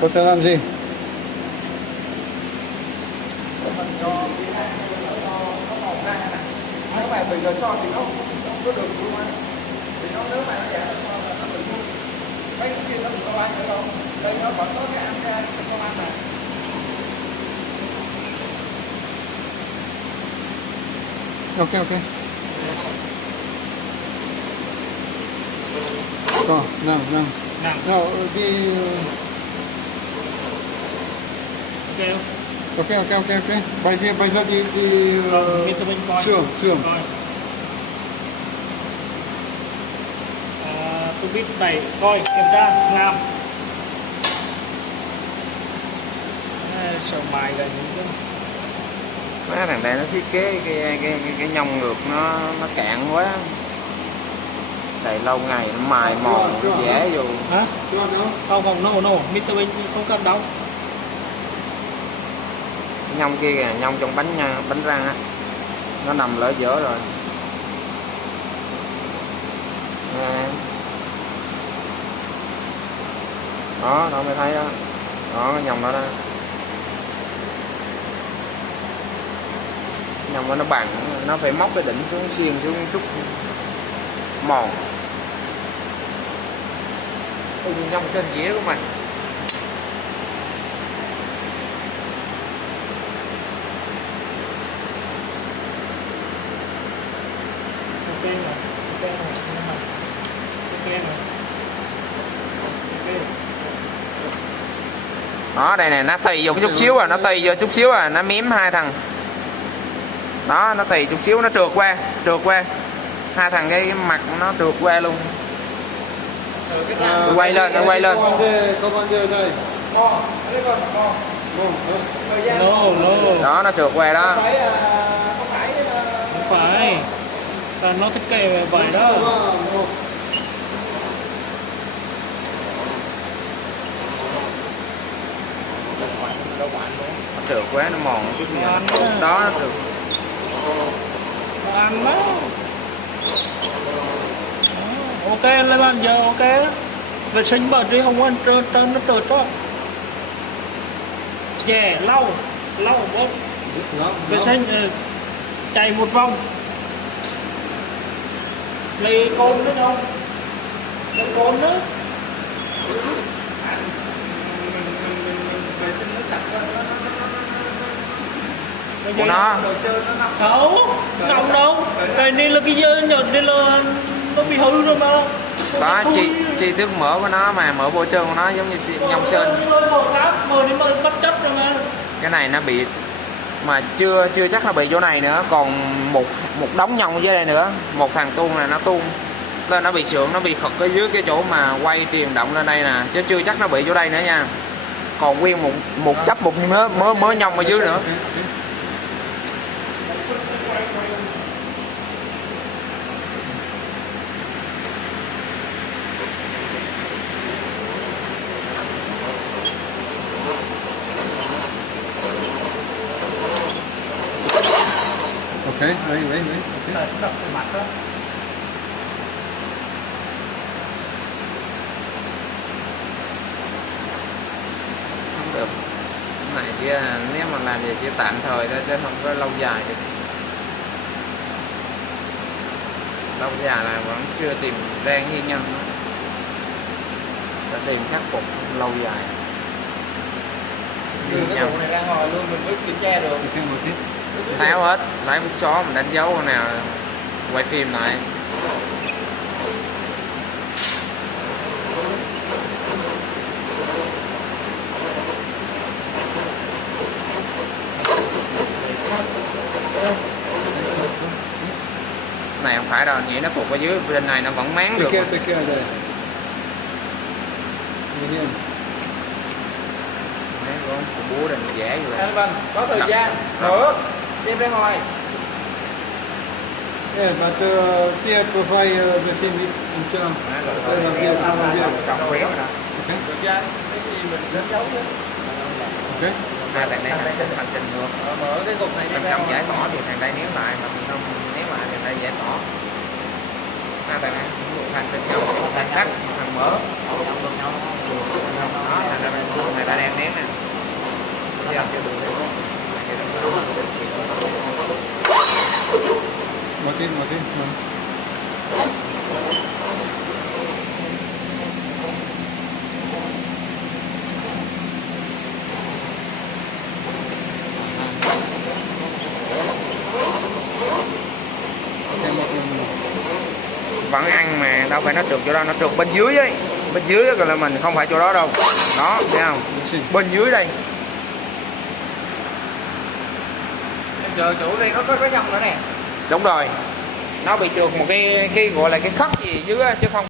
Cô ta làm gì? Mình cho cái này nó màu ra này. Nếu mà bây giờ cho thì nó không có được luôn anh. Thì nếu mà nó giảm là nó tự nhiên. Mấy cái kia nó không có ăn nữa đâu. Đây nó vẫn có cái ăn ra không ăn này. Ok, ok. Go, now. Now, okay. Bây giờ đi xương. Tôi biết đẩy, coi, kiểm tra, làm. Sợ mài gần những Mấy thằng đây nó thiết kế cái nhông ngược nó cạn quá. Xài lâu ngày nó mài mòn dễ vô. hả? Không, no, Mr. Bình không cần đâu. Cái nhông kia kìa, nhông trong bánh răng á, nó nằm lỡ dở rồi. Nè. Đó mới thấy đó. Đó cái nhông đó đó. Nhông đó nó bằng, nó phải móc cái đỉnh xuống xiên xuống chút mòn. Nhông sơn dĩa của mình. Đó đây này, nó tì vô chút xíu à, nó miếm hai thằng. Đó nó tì chút xíu nó trượt qua. Hai thằng cái mặt nó trượt qua luôn. Quay lên. Commander đây. No. Đó nó trượt qua đó. Không phải. Nó thiết kế vậy đó. Nó trượt quá, nó mòn chút gì đó nó trượt. Nó ăn đó. Ok, lên bàn giờ ok. Vệ sinh bẩn đi, không ăn trơn nó trượt đó. Chè, lau bớt. Vệ sinh chạy một vòng. Lấy côn nữa không? Lấy côn nữa. Vệ sinh nó sạch quá. Của nó không đâu. Cái này là cái dơ nhợt đây là nó bị hư rồi mà. Có chi tiết mỡ của nó mà, mỡ bôi trơn của nó giống như nhông sơn. Bất chấp rồi mà. Cái này nó bị mà chưa chắc nó bị chỗ này nữa, còn một đống nhông dưới đây nữa. Một thằng tuôn này nó tuôn lên, nó bị sượng, nó bị khật ở dưới cái chỗ mà quay truyền động lên đây nè, chứ chưa chắc nó bị chỗ đây nữa nha. Còn nguyên một chấp một mớ nhông ở dưới nữa. Okay, wait. Okay. Đập cái mặt đó. Không được. Cái này chỉ nếu mà làm gì chỉ tạm thời thôi chứ không có lâu dài được. Lâu dài là vẫn chưa tìm ra nguyên nhân nữa. Phải tìm khắc phục lâu dài. Cái vụ này ra ngoài luôn mình mới kiểm tra được. Tháo hết, lấy bút xóa mình đánh dấu con nào quay phim lại. Này không phải đâu, nhỉ nó tụt ở dưới, bên này nó vẫn máng được. Take care đây. Búa đây mình dễ rồi. Anh Văn, có thời gian nữa đem ra ngoài. Yeah, but here provide the same internal. Trong quéo rồi đó. Okay. Thời gian cái gì mình đánh dấu chứ. Okay. Hai thằng này hành trình ngược. Mở cái cục này Bên ra trong ngoài. giải tỏa thì thằng đây ném lại, mà bên trong ném lại thì thằng đây giải tỏa. Hai thằng này hành trình nhau, thằng cắt, thằng mở. Đó, thằng đây là đang nén nè. Thấy không? Makin. Tembak lagi. Vẫn ăn mà đâu phải nó trượt chỗ đó, nó trượt bên dưới ấy, bên dưới ấy, còn là mình không phải chỗ đó đâu. Đó, thấy không? Mesin. Bên dưới đây. Chờ chủ đây nó có dòng nữa nè. Đúng rồi, nó bị trượt một cái gọi là cái khất gì dưới á, chứ không